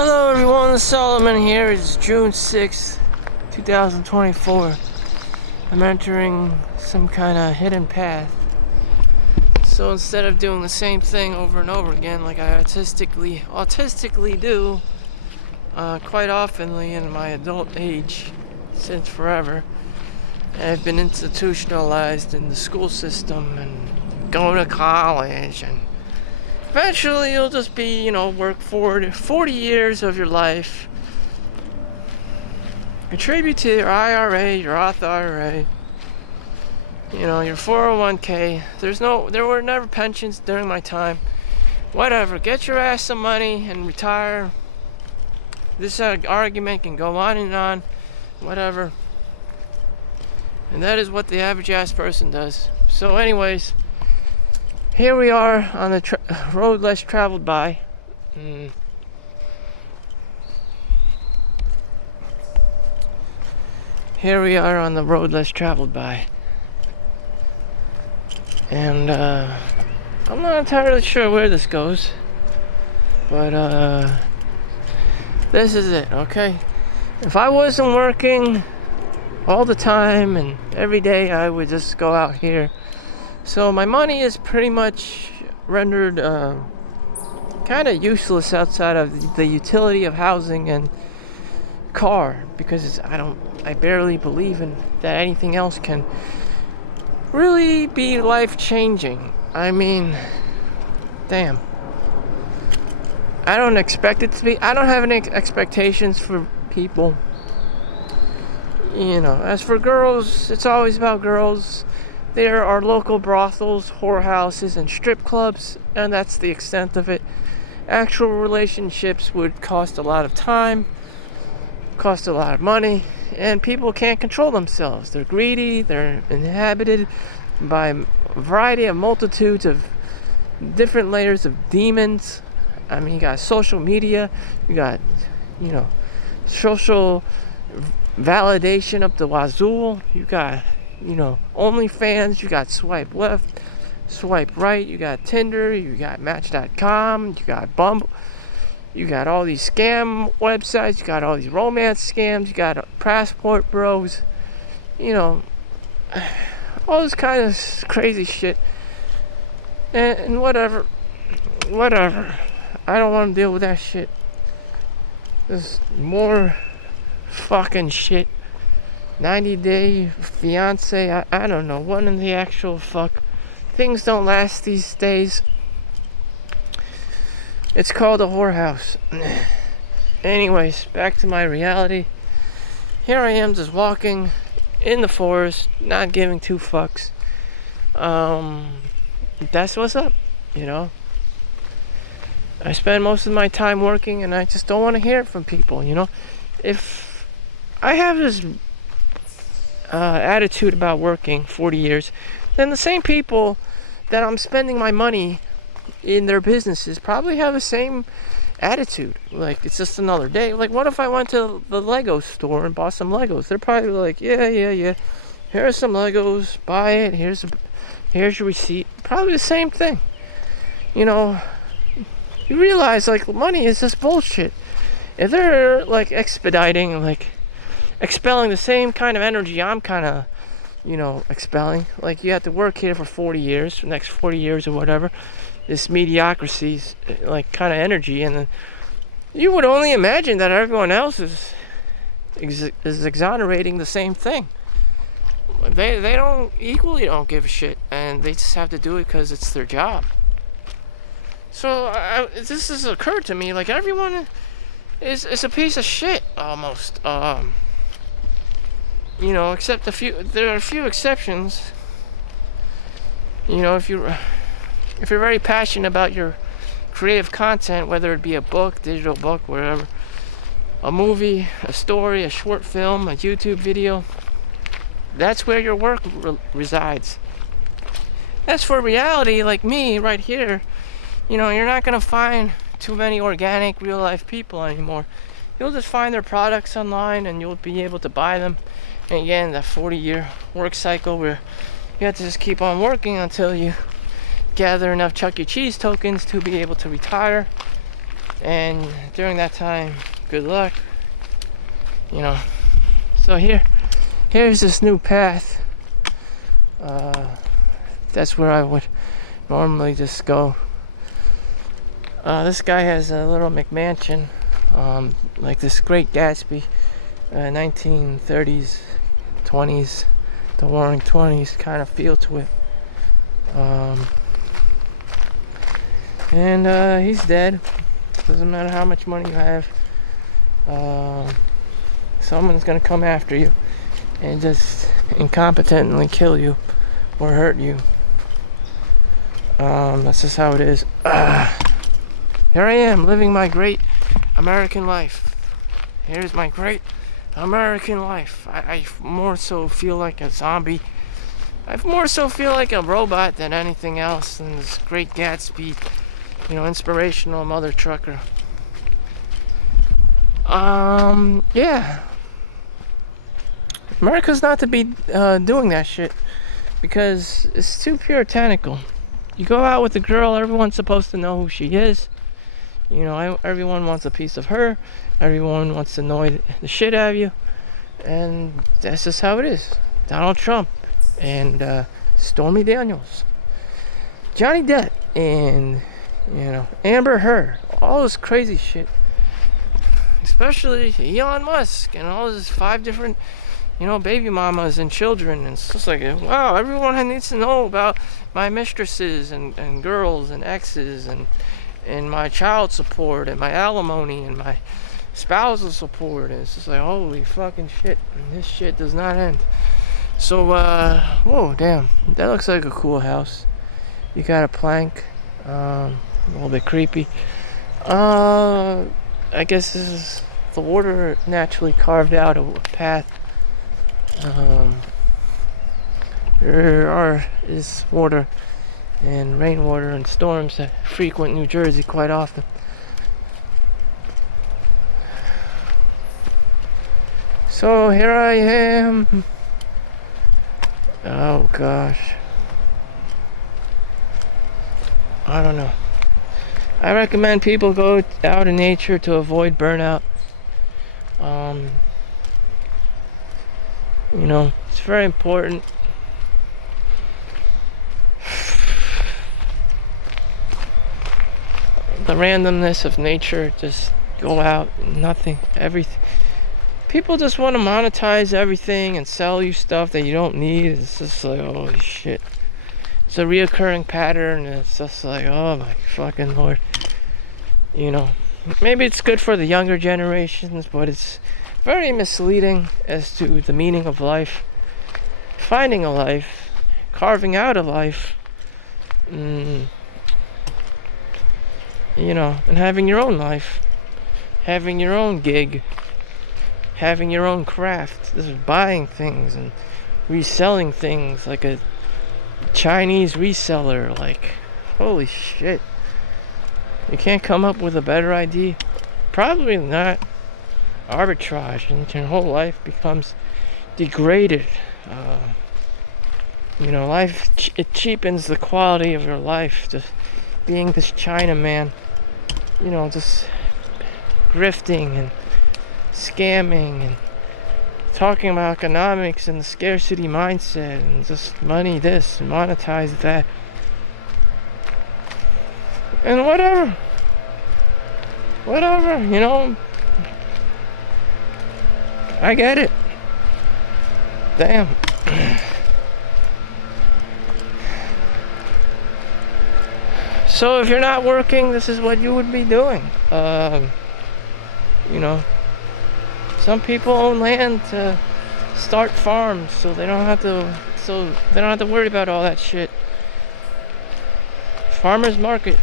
Hello everyone, Solomon here. It's June 6th, 2024. I'm entering some kind of hidden path. So instead of doing the same thing over and over again like I autistically do quite oftenly in my adult age since forever, I've been institutionalized in the school system and going to college, and eventually you'll just be, work 40 years of your life, contribute to your IRA, your Roth IRA, your 401k. There were never pensions during my time. Whatever, get your ass some money and retire. This argument can go on and on, whatever. And that is what the average ass person does. So anyways, here we are on the road less traveled by. Here we are on the road less traveled by. And I'm not entirely sure where this goes. But this is it, okay? If I wasn't working all the time and every day, I would just go out here. So my money is pretty much rendered kind of useless outside of the utility of housing and car, because I barely believe in that anything else can really be life-changing. I mean, damn. I don't expect it to be. I don't have any expectations for people. As for girls, it's always about girls. There are local brothels, whorehouses, and strip clubs, and that's the extent of it. Actual relationships would cost a lot of time, cost a lot of money, and people can't control themselves. They're greedy, they're inhabited by a variety of multitudes of different layers of demons. I mean, you got social media, you got, social validation up the wazoo, you got, OnlyFans, you got swipe left, swipe right, you got Tinder, you got Match.com, you got Bumble, you got all these scam websites, you got all these romance scams, you got passport bros, all this kind of crazy shit. And whatever. I don't want to deal with that shit. There's more fucking shit. 90-day fiance, I don't know. What in the actual fuck? Things don't last these days. It's called a whorehouse. Anyways, back to my reality. Here I am just walking in the forest, not giving two fucks. That's what's up, I spend most of my time working, and I just don't want to hear it from people, If I have this attitude about working 40 years, then the same people that I'm spending my money in their businesses probably have the same attitude. Like, it's just another day. Like, what if I went to the Lego store and bought some Legos? They're probably like, yeah. Here's some Legos. Buy it. Here's your receipt. Probably the same thing. You realize, like, money is just bullshit. If they're, like, expediting, like, expelling the same kind of energy I'm kind of, expelling. Like, you have to work here for 40 years, for the next 40 years or whatever. This mediocrity's, like, kind of energy. And then you would only imagine that everyone else is exonerating the same thing. They don't give a shit. And they just have to do it because it's their job. So this has occurred to me, like, everyone is a piece of shit almost. Except there are a few exceptions. If you're very passionate about your creative content, whether it be a book, digital book, whatever, a movie, a story, a short film, a YouTube video, that's where your work resides. As for reality, like me right here, you're not going to find too many organic, real-life people anymore. You'll just find their products online, and you'll be able to buy them. And again, that 40-year work cycle where you have to just keep on working until you gather enough Chuck E. Cheese tokens to be able to retire. And during that time, good luck. You know. So here's this new path. That's where I would normally just go. This guy has a little McMansion, like this Great Gatsby, 1930s, 20s, the Roaring 20s kind of feel to it. And he's dead. Doesn't matter how much money you have. Someone's gonna come after you and just incompetently kill you or hurt you. That's just how it is. Here I am living my great American life. Here's my great American life. I more so feel like a zombie. I more so feel like a robot than anything else than this Great Gatsby, inspirational mother trucker. Yeah. America's not to be doing that shit because it's too puritanical. You go out with a girl, everyone's supposed to know who she is. Everyone wants a piece of her. Everyone wants to annoy the shit out of you. And that's just how it is. Donald Trump and Stormy Daniels, Johnny Depp, and Amber Heard, all this crazy shit. Especially Elon Musk and all his 5 different baby mamas and children. And it's just like, wow, everyone needs to know about my mistresses and girls and exes and my child support and my alimony and my spousal support. And it's just like, holy fucking shit. And this shit does not end. So, whoa, damn. That looks like a cool house. You got a plank. A little bit creepy. I guess this is the water naturally carved out a path. There is water and rainwater and storms that frequent New Jersey quite often. So here I am. Oh gosh. I don't know. I recommend people go out in nature to avoid burnout. It's very important. The randomness of nature, just go out, nothing, everything. People just want to monetize everything and sell you stuff that you don't need. It's just like, holy shit. It's a reoccurring pattern, and it's just like, oh my fucking lord. Maybe it's good for the younger generations, but it's very misleading as to the meaning of life, finding a life, carving out a life, and having your own life, having your own gig, having your own craft. This is buying things and reselling things like a Chinese reseller. Like, holy shit. You can't come up with a better idea? Probably not. Arbitrage, and your whole life becomes degraded. Life, it cheapens the quality of your life, just being this Chinaman, just grifting and scamming and talking about economics and the scarcity mindset and just money this and monetize that and whatever, I get it. Damn. So if you're not working, this is what you would be doing. Some people own land to start farms, so they don't have to worry about all that shit. Farmers market.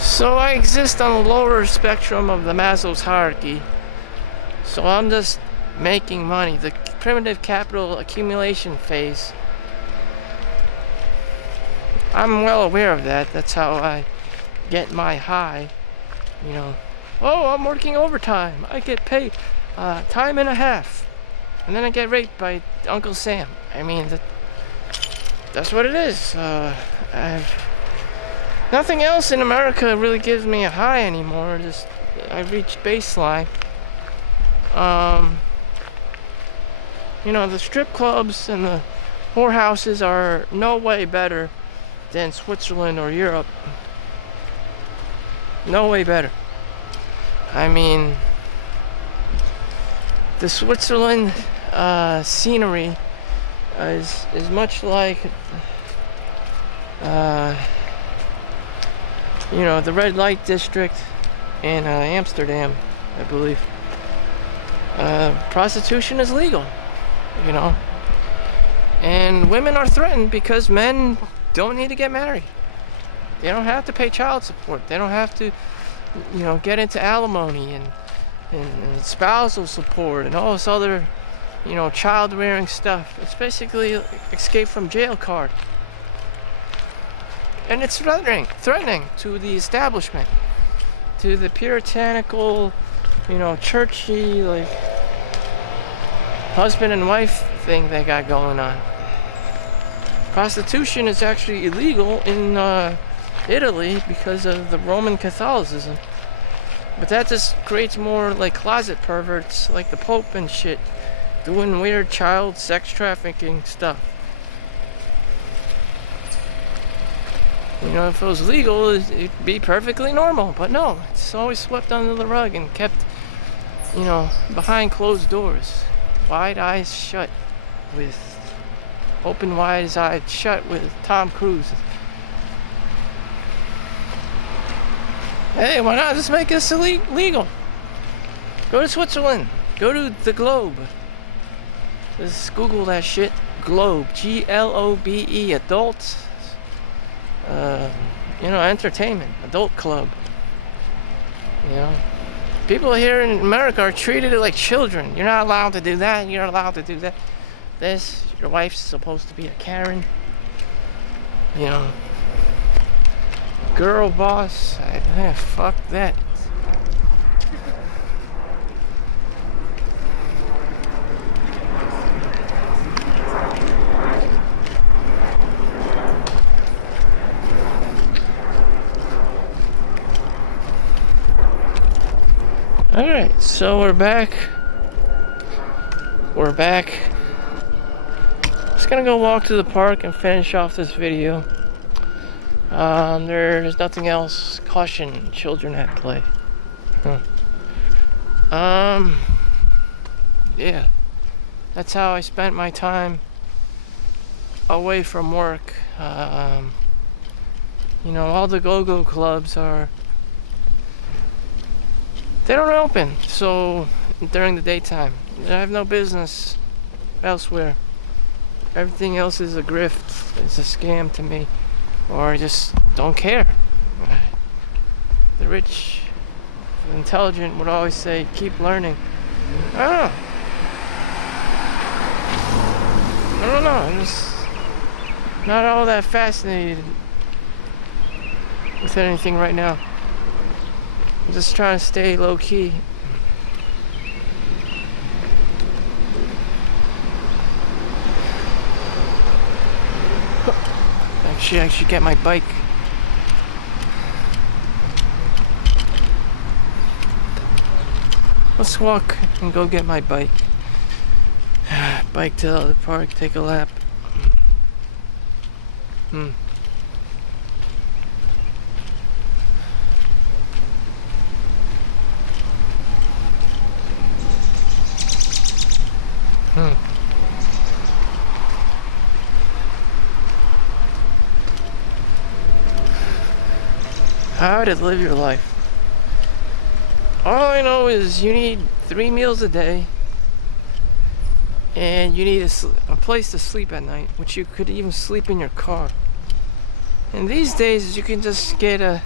So I exist on the lower spectrum of the Maslow's hierarchy. So I'm just making money. The primitive capital accumulation phase. I'm well aware of that. That's how I get my high. You know, oh, I'm working overtime. I get paid time and a half. And then I get raped by Uncle Sam. I mean, that's what it is. Nothing else in America really gives me a high anymore. Just I reached baseline. You know, the strip clubs and the whorehouses are no way better than Switzerland or Europe. No way better. I mean, the Switzerland scenery is much like you know, the red light district in Amsterdam, I believe. Prostitution is legal, you know, and women are threatened because men don't need to get married. They don't have to pay child support. They don't have to, you know, get into alimony and spousal support and all this other, you know, child rearing stuff. It's basically escape from jail card. And it's threatening to the establishment, to the puritanical, you know, churchy, like, husband and wife thing they got going on. Prostitution is actually illegal in Italy because of the Roman Catholicism. But that just creates more like closet perverts like the Pope and shit doing weird child sex trafficking stuff. You know, if it was legal, it'd be perfectly normal. But no, it's always swept under the rug and kept, you know, behind closed doors. Wide eyes shut with, open wide eyes shut with Tom Cruise. Hey, why not just make this illegal? Go to Switzerland. Go to the Globe. Just Google that shit. Globe. Globe. Adult. You know, entertainment. Adult club. You know. People here in America are treated like children. You're not allowed to do that. You're not allowed to do that. This. Your wife's supposed to be a Karen. You know. Girl boss. Fuck that. Alright, so we're back. Just gonna go walk to the park and finish off this video. There's nothing else. Caution, children at play. Yeah. That's how I spent my time away from work. You know, all the go-go clubs they don't open, so during the daytime. I have no business elsewhere. Everything else is a grift. It's a scam to me. Or I just don't care. The rich, the intelligent would always say, keep learning. I don't know. I'm just not all that fascinated with anything right now. I'm just trying to stay low key. Actually, I should get my bike. Let's walk and go get my bike. Bike to the other park, take a lap. How to live your life. All I know is you need 3 meals a day, and you need a place to sleep at night, which you could even sleep in your car. And these days you can just get a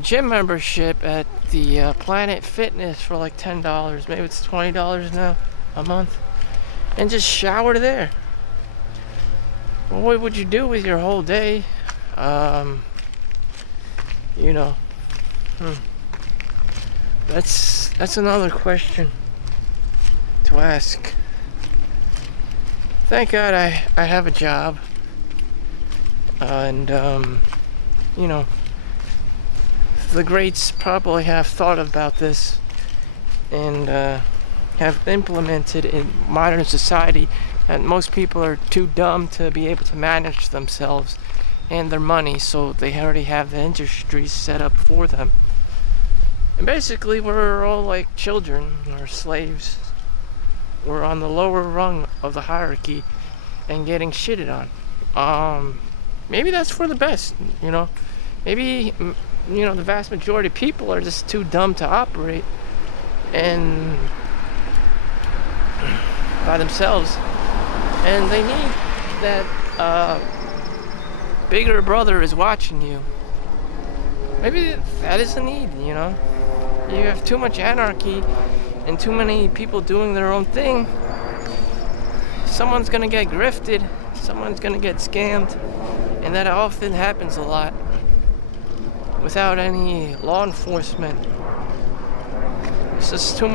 gym membership at the Planet Fitness for like $10. Maybe it's $20 now a month, and just shower there. Well, what would you do with your whole day? You know, that's another question to ask. Thank God I have a job, and you know, the greats probably have thought about this and have implemented in modern society, and most people are too dumb to be able to manage themselves and their money, so they already have the industries set up for them. And basically we're all like children or slaves. We're on the lower rung of the hierarchy and getting shitted on. Maybe that's for the best, you know. Maybe, you know, the vast majority of people are just too dumb to operate and by themselves, and they need that bigger brother is watching you. Maybe that is the need, you know. You have too much anarchy and too many people doing their own thing. Someone's gonna get grifted, someone's gonna get scammed, and that often happens a lot without any law enforcement. It's just too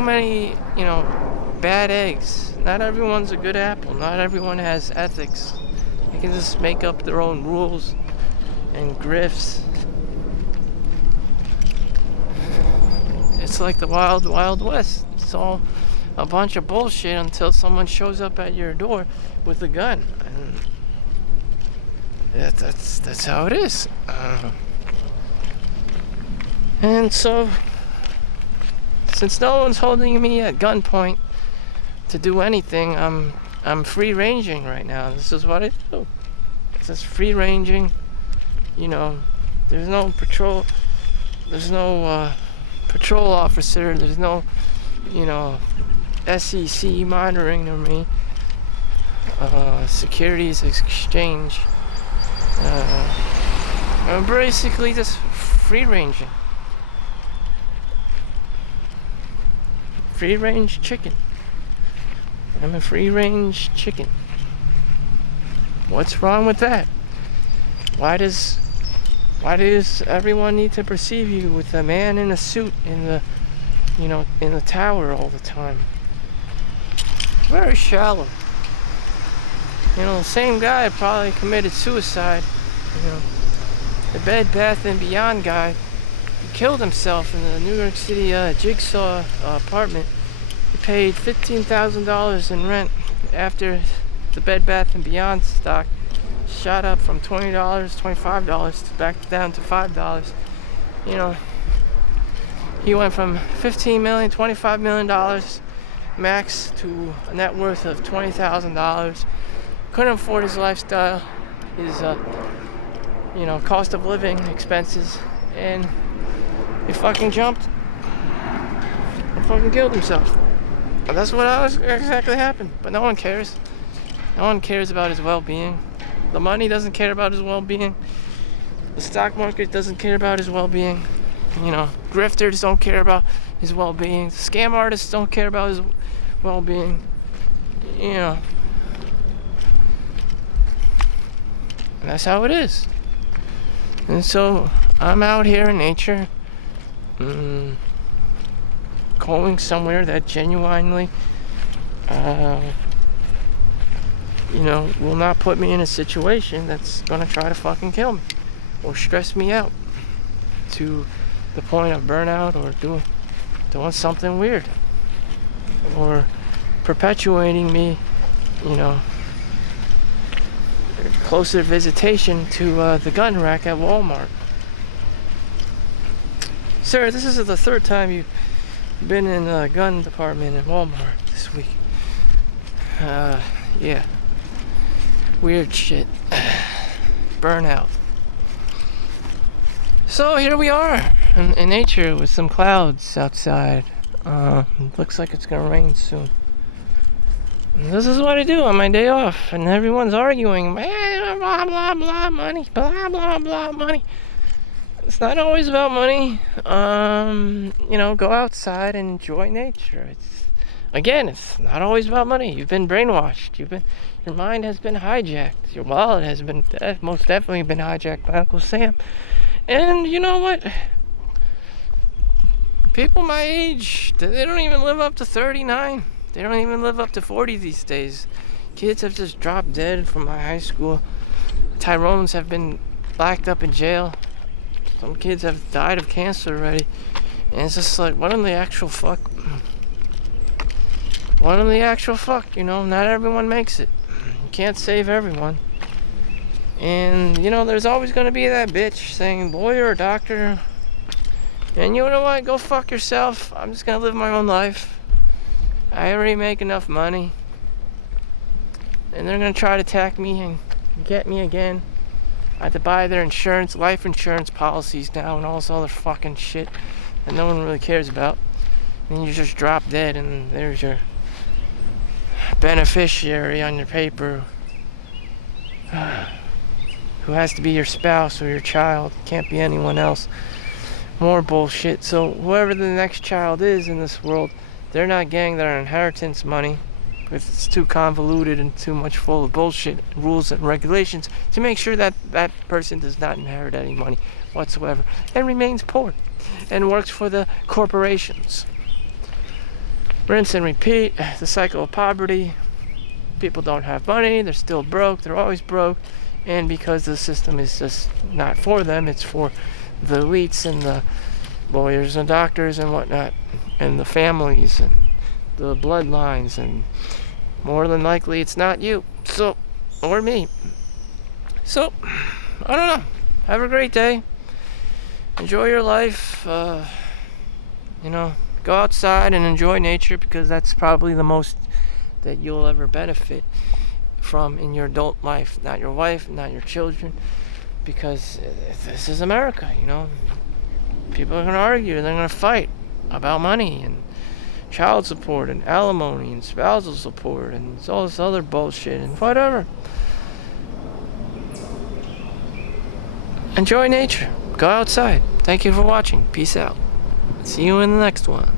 many, you know, bad eggs. Not everyone's a good apple. Not everyone has ethics. They can just make up their own rules and grifts. It's like the wild, wild west. It's all a bunch of bullshit until someone shows up at your door with a gun. And that's how it is. And so, since no one's holding me at gunpoint to do anything, I'm free ranging right now. This is what I do. It's just free ranging. You know, there's no patrol. There's no patrol officer. There's no, you know, SEC monitoring me. Securities exchange. I'm basically just free ranging. Free range chicken. I'm a free range chicken. What's wrong with that? Why does everyone need to perceive you with a man in a suit in the, you know, in the tower all the time? Very shallow. You know, the same guy probably committed suicide. You know, the Bed Bath and Beyond guy, he killed himself in the New York City Jigsaw apartment. He paid $15,000 in rent after the Bed Bath and Beyond stock shot up from $20, $25 to back down to $5. You know, he went from $15 million, $25 million max to a net worth of $20,000. Couldn't afford his lifestyle, his you know, cost of living expenses, and he fucking jumped and fucking killed himself. And that's what exactly happened. But no one cares. No one cares about his well-being. The money doesn't care about his well-being. The stock market doesn't care about his well-being. You know, grifters don't care about his well-being. Scam artists don't care about his well-being. You know. And that's how it is. And so I'm out here in nature, going somewhere that genuinely, you know, will not put me in a situation that's gonna try to fucking kill me or stress me out to the point of burnout or doing something weird or perpetuating me, you know, closer visitation to the gun rack at Walmart. Sir, this is the third time you've been in the gun department at Walmart this week. Yeah. Weird shit. Burnout. So here we are in nature with some clouds outside. Looks like it's gonna rain soon. And this is what I do on my day off, and everyone's arguing, man, blah blah blah money, blah blah blah money. It's not always about money. You know, go outside and enjoy nature. Again, it's not always about money. You've been brainwashed. Your mind has been hijacked. Your wallet has been most definitely been hijacked by Uncle Sam. And you know what? People my age, they don't even live up to 39. They don't even live up to 40 these days. Kids have just dropped dead from my high school. Tyrones have been locked up in jail. Some kids have died of cancer already. And it's just like, what in the actual fuck? What in the actual fuck? You know, not everyone makes it. You can't save everyone. And, you know, there's always going to be that bitch saying, lawyer or doctor. And you know what? Go fuck yourself. I'm just going to live my own life. I already make enough money. And they're going to try to attack me and get me again. I have to buy their insurance, life insurance policies now and all this other fucking shit that no one really cares about. And you just drop dead and there's your beneficiary on your paper who has to be your spouse or your child. Can't be anyone else. More bullshit. So whoever the next child is in this world, they're not getting their inheritance money because it's too convoluted and too much full of bullshit rules and regulations to make sure that that person does not inherit any money whatsoever and remains poor and works for the corporations. Rinse and repeat, the cycle of poverty. People don't have money, they're still broke, they're always broke, and because the system is just not for them, it's for the elites and the lawyers and doctors and whatnot, and the families and the bloodlines, and more than likely it's not you, so, or me. So, I don't know, have a great day, enjoy your life, you know, go outside and enjoy nature because that's probably the most that you'll ever benefit from in your adult life. Not your wife, not your children, because this is America, you know. People are going to argue, they're going to fight about money and child support and alimony and spousal support and all this other bullshit and whatever. Enjoy nature. Go outside. Thank you for watching. Peace out. See you in the next one.